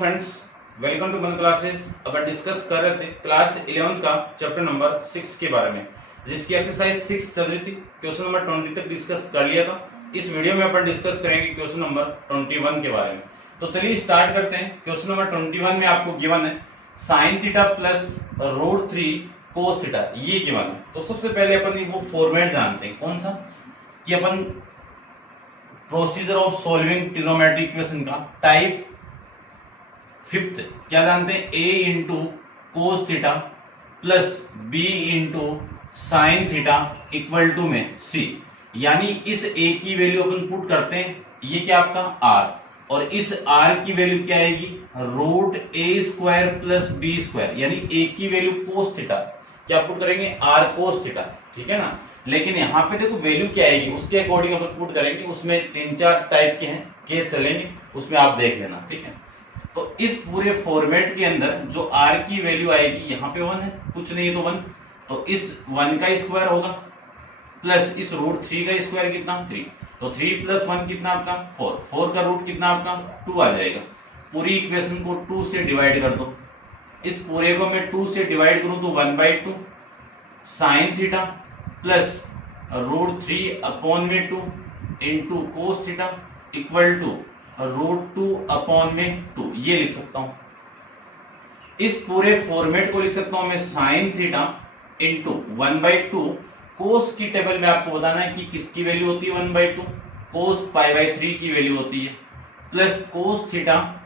Friends, welcome to मन classes. अपन discuss कर रहे थे क्लास 11 का चैप्टर नंबर 6 के बारे में, जिसकी एक्सरसाइज 6 चल रही थी। क्वेश्चन नंबर 20 तक डिस्कस कर लिया था। इस वीडियो में अपन डिस्कस करेंगे क्वेश्चन नंबर 21 के बारे में। तो चलिए स्टार्ट करते हैं। क्वेश्चन नंबर 21 में आपको गिवन है sin theta plus √3 cos theta, ये गिवन है। तो सबसे पहले अपन वो फॉर्मेट जानते हैं, कौन सा, कि अपन procedure of solving trigonometric equation का टाइप 5th क्या जानते हैं, a into cos theta plus b into sine theta equal to में c। यानी इस a की वैल्यू अपन पुट करते हैं, ये क्या आपका r, और इस r की वैल्यू क्या आएगी, √a² प्लस b², यानी a की वैल्यू कोस थीटा क्या पुट करेंगे, r कोस थीटा, ठीक है ना। लेकिन यहाँ पे देखो वैल्यू क्या आएगी, उसके अकॉर्डिंग अपन पुट करेंगे। उसमें 3-4 टाइप के हैं केस चलेंगे, उसमें आप देख लेना, ठीक है। तो इस पूरे फॉर्मेट के अंदर जो r की वैल्यू आएगी, यहाँ पे 1 है, कुछ नहीं है तो 1, तो इस 1 का स्क्वायर होगा प्लस इस √3 का स्क्वायर कितना 3, तो 3 प्लस 1 कितना आपका 4, 4 का रूट कितना आपका 2 आ जाएगा। पूरी इक्वेशन को 2 से डिवाइड कर दो। इस पूरे को मैं 2 से डिवाइड करूं तो 1/2 sine theta plus √3/2 into cos theta equal to √2/2, ये लिख सकता हूं। इस पूरे फॉर्मेट को लिख सकता हूं मैं साइन थीटा इंटू 1/2 कोस की टेबल में आपको बताना है कि किसकी वैल्यू होती है 1/2, कोस π/3 की वैल्यू होती है, plus cos theta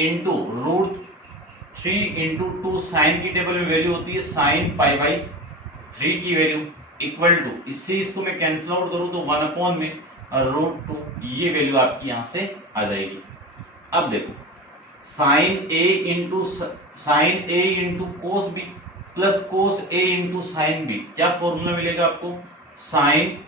into √3 into 2 sine की टेबल में वैल्यू होती है साइन π/3 की वैल्यू इक्वल टू, इससे इसको मैं कैंसिल आउट करूं तो 1/√2, ये वैल्यू आपकी यहां से आ जाएगी। अब देखो sine A into cos B plus cos A into sine B, क्या फॉर्मूला मिलेगा आपको, साइन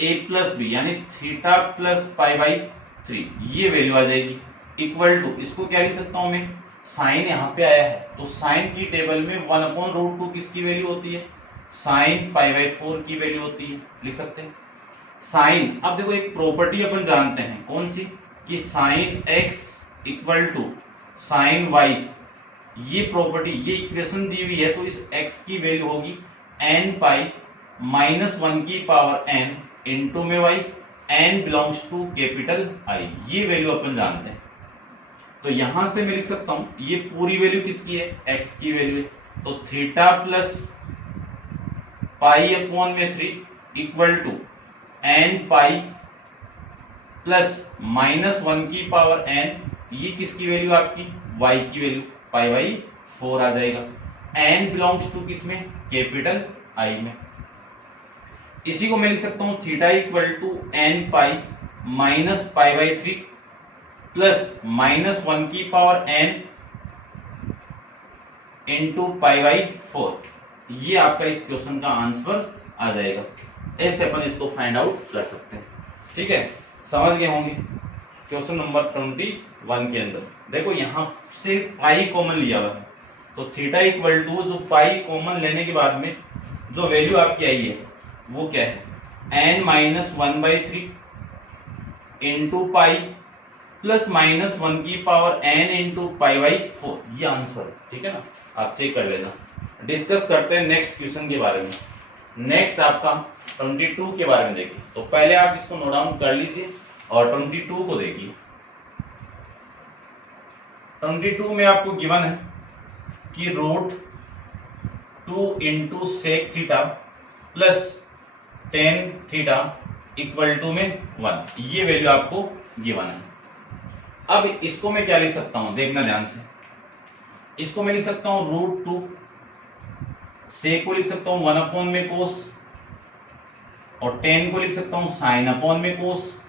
ए प्लस बी, यानी थीटा प्लस π/3, ये वैल्यू आ जाएगी इक्वल टू, इसको क्या लिख सकता हूं मैं, साइन यहाँ पे आया है तो साइन की टेबल में 1/√2 किसकी वैल्यू होती है, साइन π/4 की वैल्यू होती है, लिख सकते हैं। साइन, अब देखो एक प्रॉपर्टी अपन जानते हैं, कौन सी, कि sine x equal to sine y, ये प्रॉपर्टी, ये इक्वेशन दी हुई है, तो इस x की वैल्यू होगी n π-1 की पावर n इंटू में y, n belongs to capital I, ये वैल्यू अपन जानते हैं। तो यहां से मैं लिख सकता हूं ये पूरी वैल्यू किसकी है, x की वैल्यू है, तो theta plus π/3 equal to n π plus -1 की पावर n, ये किसकी वैल्यू आपकी, y की वैल्यू π/4 आ जाएगा। n बिलोंग्स टू किसमें, कैपिटल I में। इसी को मैं लिख सकता हूं theta equal to n π minus π/3 plus -1 की पावर n इंटू π/4, ये आपका इस क्वेश्चन का आंसर आ जाएगा। ऐसे अपन इसको फाइंड आउट कर सकते हैं, ठीक है, समझ गए होंगे। क्वेश्चन नंबर 21 के अंदर देखो यहां से पाई कॉमन लिया हुआ है, तो थीटा इक्वल टू, जो पाई कॉमन लेने के बाद में जो वैल्यू आपकी आई है वो क्या है, n-1/3 इंटू पाई प्लस -1 की पावर n इंटू π/4, ये आंसर है, ठीक है ना। आप चेक कर लेना। डिस्कस करते हैं नेक्स्ट क्वेश्चन के बारे में। नेक्स्ट आपका 22 के बारे में देखिए। तो पहले आप इसको नोट डाउन कर लीजिए और 22 को देखिए। 22 में आपको गिवन है कि √2 into sec theta plus tan theta equal to में 1, ये वैल्यू आपको गिवन है। अब इसको मैं क्या लिख सकता हूं, देखना ध्यान से। इसको मैं लिख सकता हूं √2, सेक को लिख सकता हूं 1 में कोस, और टेन को लिख सकता हूं साइन में कोस,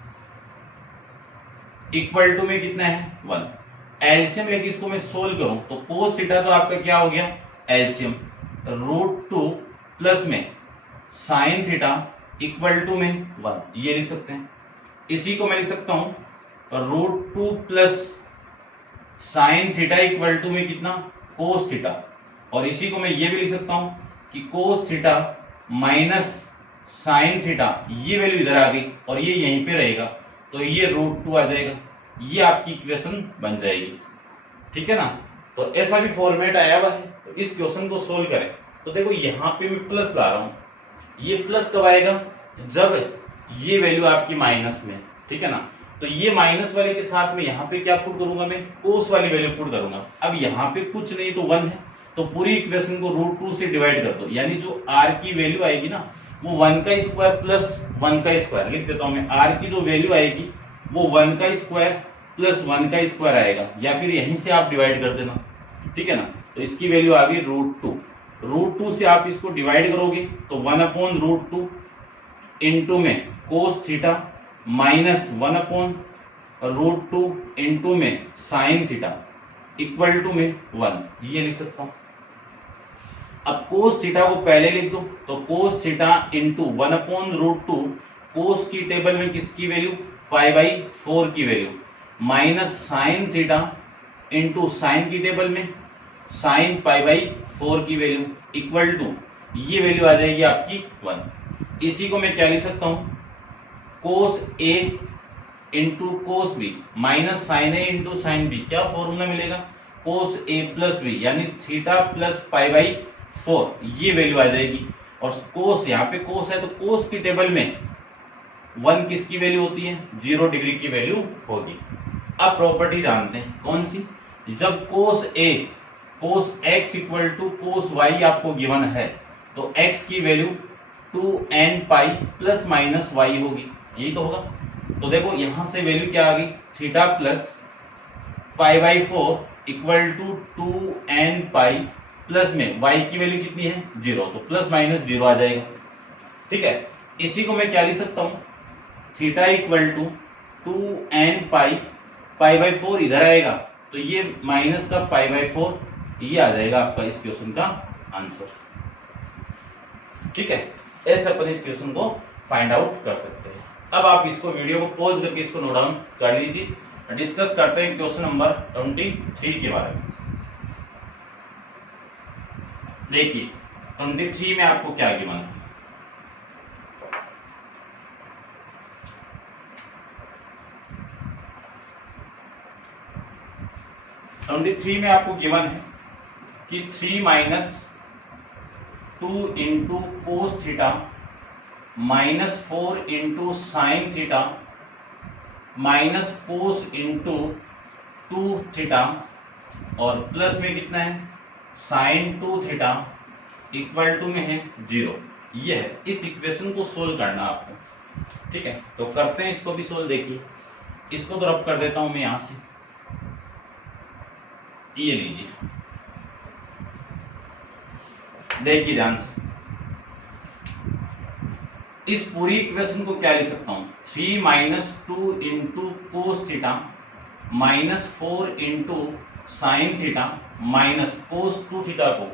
इक्वल टू में कितना है 1। एलसीएम लेके इसको मैं सोल्व करूं तो कोस थीटा तो आपका क्या हो गया, एलसीएम, √2 प्लस में साइन थीटा इक्वल टू में 1, ये लिख सकते हैं। इसी को मैं लिख सकता हूं √2 plus sine theta equal to में कितना, कोस थीटा, और इसी को मैं ये भी लिख सकता हूं कि कोस थीटा माइनस साइन थीटा, ये वैल्यू इधर आ गई और ये यहीं पे रहेगा, तो ये √2 आ जाएगा। ये आपकी इक्वेशन बन जाएगी। ठीक है ना। तो ऐसा भी फॉर्मेट आया हुआ है। तो इस क्वेश्चन को सोल्व करें तो देखो यहाँ पे मैं प्लस ला रहा हूं, ये प्लस कब आएगा, जब ये वैल्यू आपकी माइनस में, ठीक है ना। तो ये माइनस वाले के साथ में यहाँ पे क्या पुट करूंगा, मैं कोस वाली वैल्यू पुट करूंगा। अब यहाँ पे कुछ नहीं तो 1 है, तो पूरी इक्वेशन को √2 से डिवाइड कर दो, यानी जो r की वैल्यू आएगी ना वो 1 का स्क्वायर प्लस 1 का स्क्वायर, लिख देता हूं मैं, r की जो वैल्यू आएगी वो 1 का स्क्वायर प्लस 1 का स्क्वायर आएगा, या फिर यहीं से आप डिवाइड कर देना, ठीक है ना। तो इसकी वैल्यू आ गई √2 से आप इसको डिवाइड करोगे तो 1/√2 इंटू में कोस थीटा माइनस 1/√2 इंटू में साइन थीटा इक्वल टू में 1, ये लिख सकता हूं। अब कोस थीटा को पहले लिख दो, तो कोस थीटा इंटू 1/√2, कोस की टेबल में किसकी वैल्यू, π/4 की value, minus sine theta into sine की टेबल में साइन π/4 की वैल्यू इक्वल टू, ये वैल्यू आ जाएगी आपकी 1। इसी को मैं क्या लिख सकता हूं, cos A into cos B minus sine A into sine B, क्या फॉर्मूला मिलेगा, कोस ए प्लस बी, यानी थीटा प्लस π/4, ये वैल्यू आ जाएगी। और कोस, यहाँ पे कोस है तो कोस की टेबल में 1 किसकी वैल्यू होती है, 0 डिग्री की वैल्यू होगी। अब प्रॉपर्टी जानते हैं कौन सी, जब cos a cos x equal to cos y आपको गिवन है तो x की वैल्यू 2n pi plus minus y होगी, यही तो होगा। तो देखो यहां से वैल्यू क्या आ गई, theta plus π/4 equal to 2n pi plus में y की वैल्यू कितनी है 0, तो प्लस माइनस 0 आ जाएगा, ठीक है। इसी को मैं क्या लिख सकता हूं, थीटा इक्वल टू 2n पाई, π/4 इधर आएगा तो ये माइनस का π/4, ये आ जाएगा आपका इस क्वेश्चन का आंसर, ठीक है। ऐसे अपन इस क्वेश्चन को फाइंड आउट कर सकते हैं। अब आप इसको वीडियो को पॉज करके इसको नोट डाउन कर लीजिए। डिस्कस करते हैं क्वेश्चन नंबर 23 के बारे में। देखिए 23 में आपको क्या गिवन है, में आपको गिवन है कि 3 minus 2 into cos theta minus 4 into sine theta minus कोस इंटू 2 थीटा और प्लस में कितना है साइन 2 थीटा इक्वल टू में है 0। ये है, इस इक्वेशन को सोल्व करना आपको, ठीक है। तो करते हैं इसको भी सोल्व। देखिए इसको तो रब कर देता हूं मैं यहां से, ये लीजिए, देखिए ध्यान से, इस पूरी इक्वेशन को क्या लिख सकता हूं, 3 minus 2 into cos theta minus 4 into sine theta minus cos 2 theta को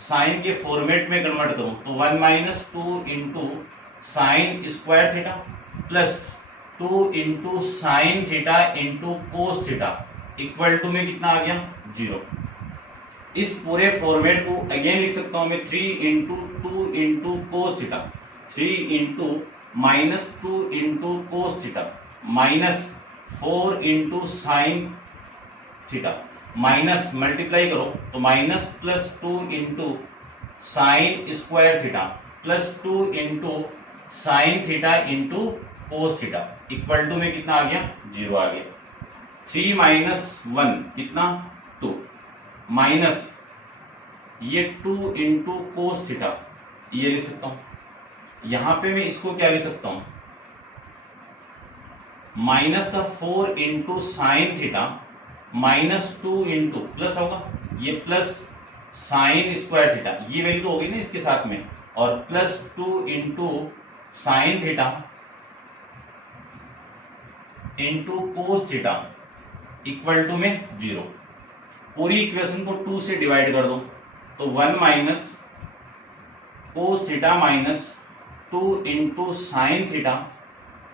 साइन के फॉर्मेट में कन्वर्ट करूं तो 1 minus 2 into sine square theta plus 2 into sine theta into cos theta equal to में कितना आ गया 0। इस पूरे फॉर्मेट को अगेन लिख सकता हूं मैं, 3 into 2 into cos theta, 3 into minus 2 into cos theta minus 4 into sine theta minus multiply करो तो minus plus 2 into sine square theta plus 2 into sine theta into cos theta equal to में कितना आ गया 0 आ गया। 3 माइनस 1 कितना 2 minus ये 2 into cos theta, ये लिख सकता हूं। यहां पे मैं इसको क्या लिख सकता हूं, माइनस का 4 into sine theta minus 2 into plus होगा ये प्लस साइन स्क्वायर थीटा, ये वैल्यू तो होगी ना इसके साथ में, और plus 2 into sine theta into cos theta equal to में 0। पूरी इक्वेशन को 2 से डिवाइड कर दो तो 1 minus cos theta minus 2 into sine theta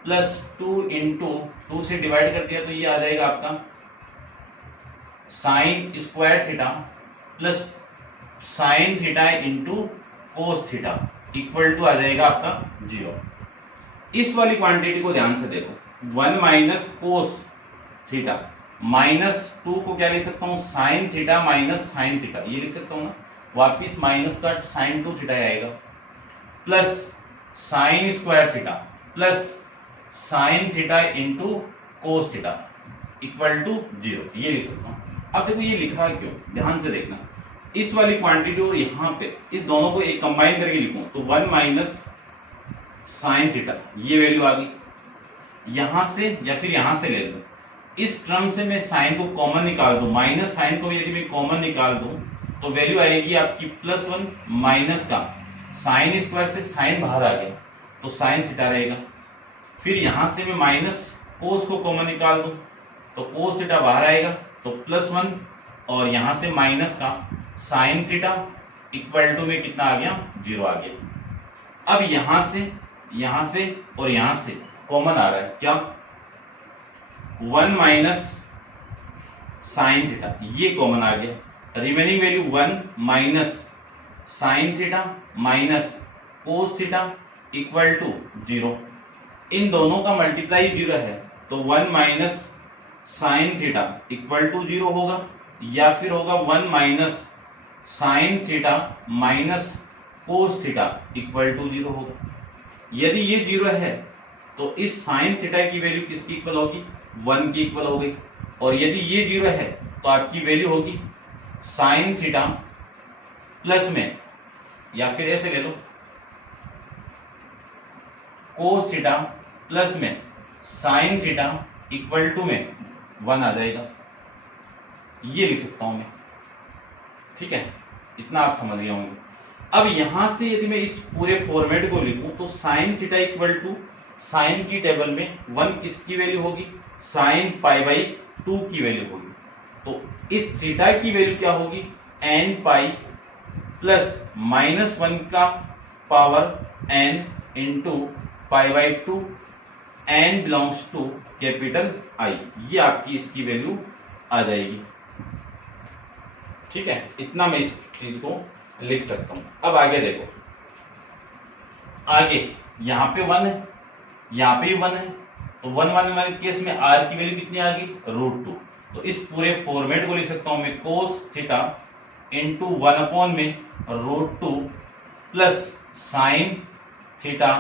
plus 2 into 2 से डिवाइड कर दिया तो ये आ जाएगा आपका sine square theta plus sine theta into cos theta equal to आ जाएगा आपका 0। इस वाली क्वांटिटी को ध्यान से देखो, 1 माइनस कोस थीटा -2 को क्या लिख सकता हूँ, sine theta minus sine theta, ये लिख सकता हूँ ना, वापिस माइनस का साइन 2 थीटा आएगा, plus sine square theta plus sine theta into cos theta equal to 0, ये लिख सकता हूँ। अब देखो ये लिखा है क्यों, ध्यान से देखना, इस वाली क्वांटिटी और यहाँ पे इस दोनों को एक कंबाइन करके लिखूं तो 1 माइनस साइन थीटा, ये वैल्यू आ गई, यहां से या फिर यहां से ले लो, इस टर्म से मैं साइन को कॉमन निकाल दूं, माइनस साइन को यदि मैं कॉमन निकाल दूं तो वैल्यू आएगी आपकी +1 माइनस का साइन स्क्वायर से साइन बाहर आ गया तो साइन थीटा रहेगा, फिर यहां से मैं माइनस कोस को कॉमन निकाल दूं तो कोस थीटा बाहर आएगा तो +1 और यहां से माइनस का साइन थीटा इक्वल टू में कितना आ गया, 0 आ गया। अब यहां से और यहां से कॉमन आ रहा है क्या, 1 माइनस साइन थीटा, ये कॉमन आ गया, remaining value 1 minus sine theta minus cos theta equal to 0। इन दोनों का मल्टीप्लाई 0 है तो 1 minus sine theta equal to 0 होगा, या फिर होगा 1 minus sine theta minus cos theta equal to 0 होगा। यदि ये 0 है तो इस साइन थीटा की वैल्यू किसकी इक्वल होगी, 1 की इक्वल हो गई, और यदि ये 0 है तो आपकी वैल्यू होगी साइन थीटा प्लस में, या फिर ऐसे ले लो, कोस थीटा प्लस में साइन थीटा इक्वल टू में 1 आ जाएगा, ये लिख सकता हूं मैं, ठीक है, इतना आप समझ गए होंगे। अब यहां से यदि मैं इस पूरे फॉर्मेट को लिखूं तो sine theta equal to sine की टेबल में 1 किसकी वैल्यू होगी, साइन पाई बाई 2 की वैल्यू होगी, तो इस थीटा की वैल्यू क्या होगी, n पाई प्लस -1 का power n into pi by 2, n belongs to capital I, ये आपकी इसकी वैल्यू आ जाएगी, ठीक है, इतना मैं इस चीज को लिख सकता हूं। अब आगे देखो, आगे यहां पे 1 है, यहां पे 1 है, तो 1 वाले केस में r की वैल्यू कितनी आ गई, √2, तो इस पूरे फॉर्मेट को लिख सकता हूं मैं, कोस थीटा इंटू 1 में √2 प्लस साइन थीटा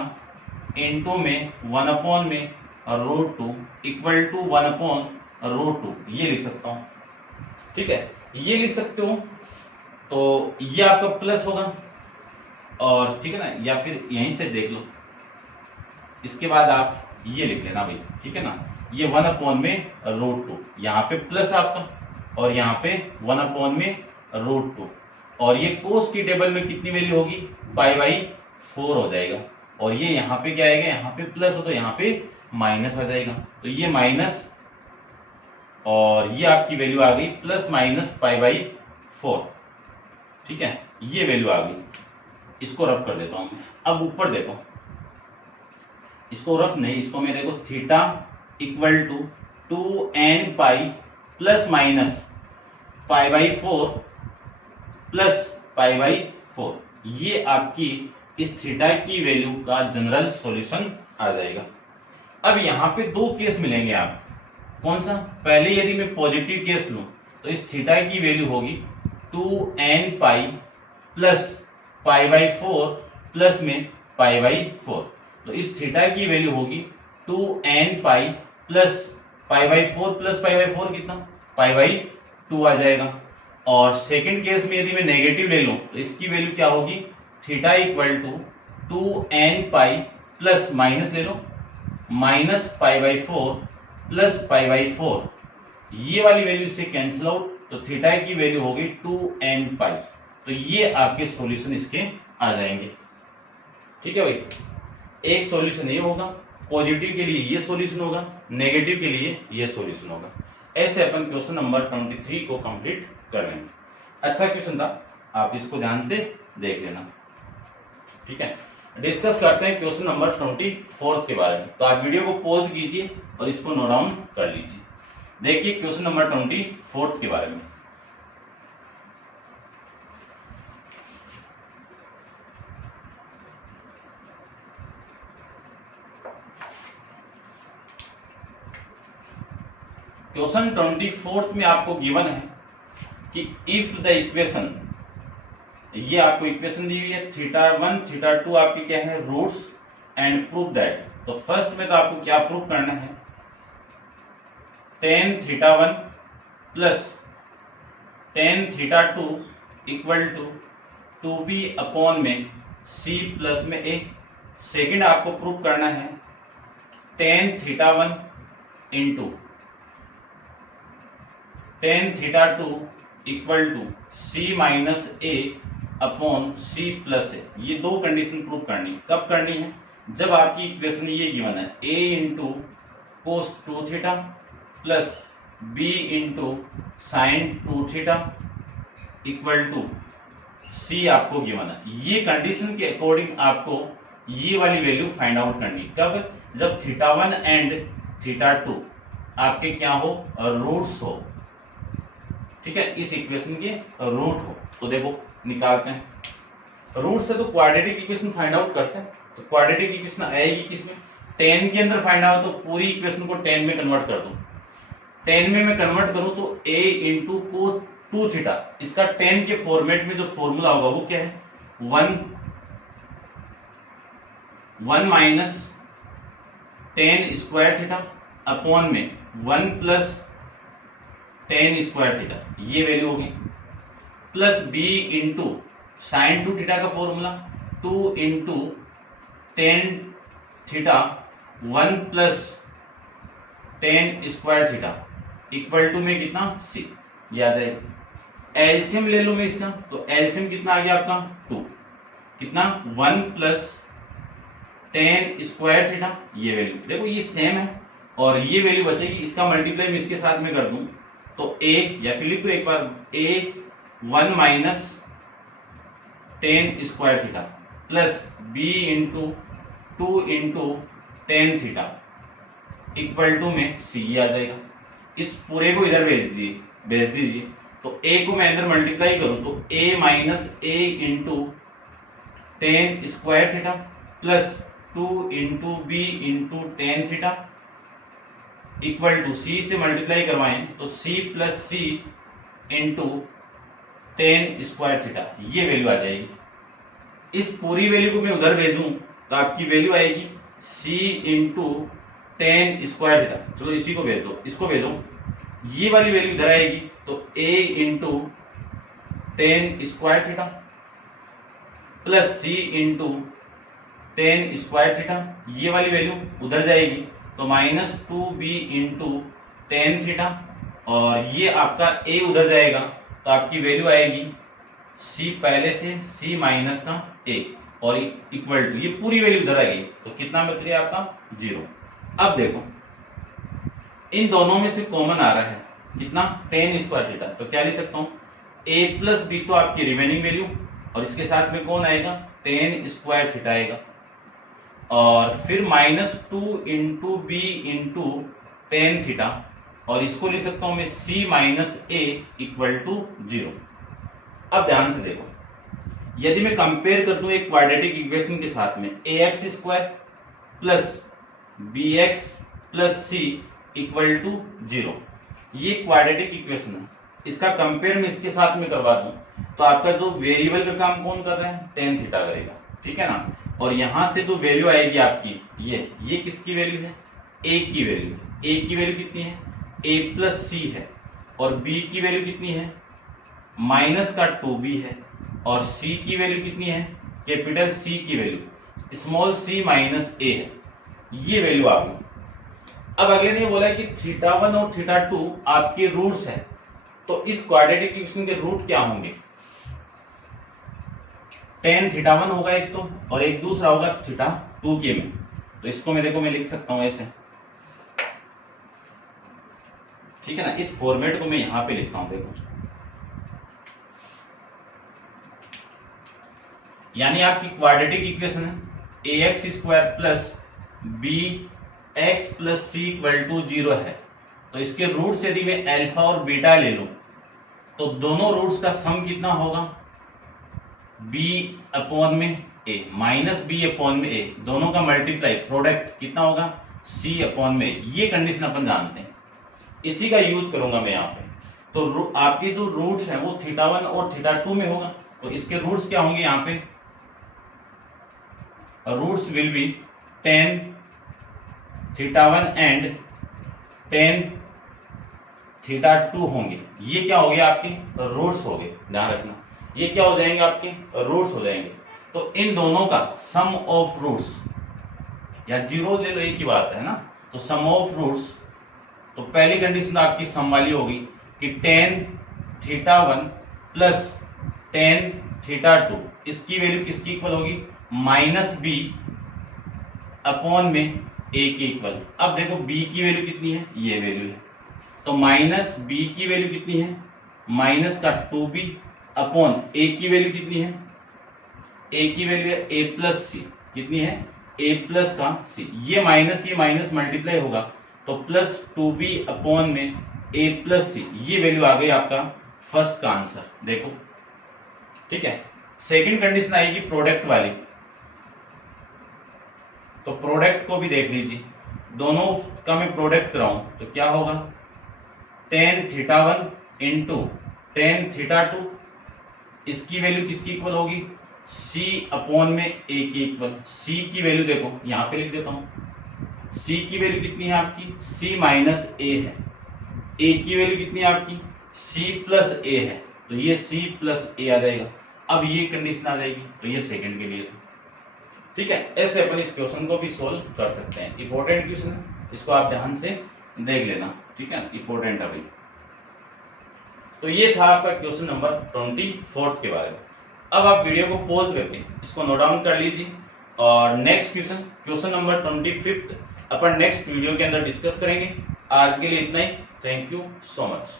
इंटू में 1 में √2 इक्वल टू 1/√2, ये लिख सकता हूं, ठीक है, ये लिख सकते हो, तो ये आपका प्लस होगा, और ठीक है ना, या फिर यहीं से देख लो, इसके बाद आप ये लिख लेना भाई, ठीक है ना, ये 1 में √2, यहाँ पे प्लस आपका, और यहाँ पे 1 में √2, और ये कोस की टेबल में कितनी वैल्यू होगी, π/4 हो जाएगा, और ये यहाँ पे क्या आएगा, यहाँ पे प्लस हो तो यहाँ पे माइनस आ जाएगा, तो ये माइनस, और ये आपकी वैल्यू आ गई +/π/4, ठीक है, ये वैल्यू आ गई, इसको रब कर देता हूं मैं। अब ऊपर देखो, इसको रब नहीं, इसको मैं देखो, theta equal to 2n pi plus minus π/4 plus π/4, ये आपकी इस थीटा की वैल्यू का जनरल सॉल्यूशन आ जाएगा। अब यहाँ पे दो केस मिलेंगे आप, कौन सा, पहले यदि मैं पॉजिटिव केस लूं तो इस थीटा की वैल्यू होगी 2n पाई प्लस π/4 प्लस में π/4, तो इस थीटा की वैल्यू होगी 2n पाई प्लस π/4 प्लस π/4 कितना, π/2 आ जाएगा। और सेकंड केस में यदि मैं नेगेटिव ले लूं तो इसकी वैल्यू क्या होगी, theta equal to 2n pi plus minus ले लो माइनस π/4 प्लस π/4, ये वाली वैल्यू से कैंसिल आउट, तो थीटा की वैल्यू होगी 2n पाई, तो ये आपके सॉल्यूशन इसके आ जाएंगे, ठीक है भाई। एक सॉल्यूशन ये होगा, पॉजिटिव के लिए ये सॉल्यूशन होगा, नेगेटिव के लिए ये सॉल्यूशन होगा। ऐसे अपन क्वेश्चन नंबर 23 को कंप्लीट कर लेंगे। अच्छा क्वेश्चन था, आप इसको ध्यान से देख लेना, ठीक है। डिस्कस करते हैं क्वेश्चन नंबर 24 के बारे में, तो आप वीडियो को पॉज कीजिए और इसको नोट डाउन कर लीजिए। देखिए क्वेश्चन नंबर 24 के बारे में, क्वेश्चन 24 में आपको गिवन है कि इफ द इक्वेशन, ये आपको इक्वेशन दी हुई है θ1 θ2 आपकी क्या है रूट्स एंड प्रूव दैट। तो फर्स्ट में तो आपको क्या प्रूव करना है, tan θ1 plus tan θ2 equal to 2b upon में c प्लस में a। सेकेंड आपको प्रूव करना है tan θ1 into tan θ2 equal to c minus a upon c plus a. ये दो कंडीशन प्रूव करनी। कब करनी है, जब आपकी इक्वेशन ये गिवन है a into cos 2 theta plus b into sine 2 theta equal to c आपको गिवन है। ये कंडीशन के अकॉर्डिंग आपको ये वाली वैल्यू फाइंड आउट करनी। कब, जब θ1 एंड θ2 आपके क्या हो, रूट्स हो, ठीक है, इस इक्वेशन के रूट हो। तो देखो निकालते हैं रूट से, तो क्वाड्रेटिक इक्वेशन फाइंड आउट करते हैं। तो क्वाड्रेटिक इक्वेशन आएगी किसमें, tan के अंदर फाइंड आउट। तो पूरी इक्वेशन को tan में कन्वर्ट कर दूं, tan में मैं कन्वर्ट करूं तो a इंटू कोस 2 थीटा, इसका tan के फॉर्मेट में जो फॉर्मूला होगा वो क्या है, 1 minus tan square theta upon में 1 प्लस tan स्क्वायर थीटा, ये वैल्यू होगी, plus b into sine 2 theta का formula 2 into tan theta 1 plus tan square theta equal to में कितना c, ये आ जाएगा। एलसीएम ले लो मैं इसका, तो एलसीएम कितना आ गया आपका 2, कितना 1 प्लस tan स्क्वायर थीटा, ये वैल्यू देखो ये सेम है और ये वैल्यू बचेगी। इसका मल्टीप्लाई मैं इसके साथ में कर दूं तो a, या फिर लिख दो एक बार, a 1 minus tan square theta plus b into 2 into tan theta equal to में c, ये आ जाएगा। इस पूरे को इधर भेज दीजिए। तो a को मैं अंदर मल्टीप्लाई करूं तो a minus a into tan square theta plus 2 into b into tan theta equal to c से मल्टीप्लाई करवाएं तो c plus c into tan square theta, ये वैल्यू आ जाएगी। इस पूरी वैल्यू को मैं उधर भेजूं तो आपकी वैल्यू आएगी c into tan square theta. चलो इसी को भेज दो, इसको भेजो, ये वाली वैल्यू इधर आएगी तो a into tan square theta plus c into tan square theta, ये वाली वैल्यू उधर जाएगी तो minus 2b into tan theta, और ये आपका a उधर जाएगा तो आपकी वैल्यू आएगी c पहले से c माइनस का a और इक्वल टू, ये पूरी वैल्यू उधर आएगी तो कितना बच रहा है आपका 0। अब देखो इन दोनों में से कॉमन आ रहा है कितना, tan स्क्वायर थीटा, तो क्या लिख सकता हूं a प्लस b तो आपकी रिमेनिंग वैल्यू और इसके साथ में कौन आएगा, tan स्क्वायर थीटा आएगा, और फिर minus 2 into b into tan theta, और इसको लिख सकता हूं मैं c minus a equal to 0। अब ध्यान से देखो, यदि मैं कंपेयर कर दूं एक क्वाड्रेटिक इक्वेशन के साथ में ax square plus bx plus c equal to 0, ये क्वाड्रेटिक इक्वेशन है, इसका कंपेयर मैं इसके साथ में करवा दूं तो आपका जो वेरिएबल का काम कौन कर रहा है, tan थीटा करेगा, ठीक है ना। और यहां से जो वैल्यू आएगी आपकी, ये किसकी वैल्यू है, a की वैल्यू। a की वैल्यू कितनी है, a प्लस c है, और b की वैल्यू कितनी है, माइनस का 2b है, और c की वैल्यू कितनी है, कैपिटल C की value small c minus a है, ये वैल्यू आ गई। अब अगले ने बोला है कि θ1 और θ2 आपके रूट्स है, तो इस क्वाड्रेटिक इक्वेशन के रूट क्या होंगे, tan θ1 होगा एक तो, और एक दूसरा होगा θ2 के में। तो इसको मैं देखो मैं लिख सकता हूं ऐसे, ठीक है ना, इस फॉर्मेट को मैं यहां पे लिखता हूं, देखो यानी आपकी क्वाड्रेटिक इक्वेशन है ax square plus b x plus c equal to 0 है। तो इसके रूट्स यदि मैं अल्फा और बीटा ले लूं तो दोनों रूट्स का सम कितना होगा, b अपॉन में a माइनस b अपॉन में a, दोनों का मल्टीप्लाई प्रोडक्ट कितना होगा, c अपॉन में a। ये कंडीशन अपन जानते हैं। इसी का यूज करूंगा मैं यहाँ पे। तो आपके जो रूट्स हैं वो θ1 और θ2 में होगा, तो इसके रूट्स क्या होंगे यहाँ पे, roots will be tan θ1 and tan θ2 होंगे। ये क्या हो गया आपके रूट्स हो गए, ध्यान रखना ये क्या हो जाएंगे आपके रूट्स हो जाएंगे। तो इन दोनों का सम ऑफ रूट्स या जीरो ले लो, एक ही बात है ना, तो सम ऑफ रूट्स, तो पहली कंडीशन आपकी सम वाली होगी कि tan θ1 प्लस tan θ2 इसकी वैल्यू किसकी इक्वल होगी, -b अपॉन में a के इक्वल। अब देखो b की वैल्यू कितनी है, ये वैल्यू है, तो -b की वैल्यू कितनी है, माइनस का 2b अपॉन a की वैल्यू कितनी है, a की वैल्यू है a प्लस सी, कितनी है a प्लस का c, ये माइनस मल्टीप्लाई होगा तो प्लस 2b अपॉन में a प्लस सी, ये वैल्यू आ गई आपका फर्स्ट का आंसर। देखो ठीक है। सेकंड कंडीशन आएगी प्रोडक्ट वाली, तो प्रोडक्ट को भी देख लीजिए, दोनों का मैं प्रोडक्ट कराऊं तो क्या होगा, tan θ1 इंटू tan θ2, इसकी वैल्यू किसकी इक्वल होगी, c अपॉन में a की इक्वल। c की वैल्यू देखो यहां पे लिख देता हूं, c की वैल्यू कितनी है आपकी, c माइनस a है, a की वैल्यू कितनी है आपकी, c प्लस a है, तो ये c प्लस a आ जाएगा। अब ये कंडीशन आ जाएगी, तो ये सेकंड के लिए ठीक है। ऐसे अपन इस क्वेश्चन को भी सोल्व कर सकते हैं, इंपॉर्टेंट क्वेश्चन है, इसको आप ध्यान से देख लेना, ठीक है, इंपॉर्टेंट है भाई। तो ये था आपका क्वेश्चन नंबर 24 के बारे में। अब आप वीडियो को पॉज करके इसको नोट डाउन कर लीजिए और नेक्स्ट क्वेश्चन नंबर 25 अपन नेक्स्ट वीडियो के अंदर डिस्कस करेंगे। आज के लिए इतना ही, थैंक यू सो मच।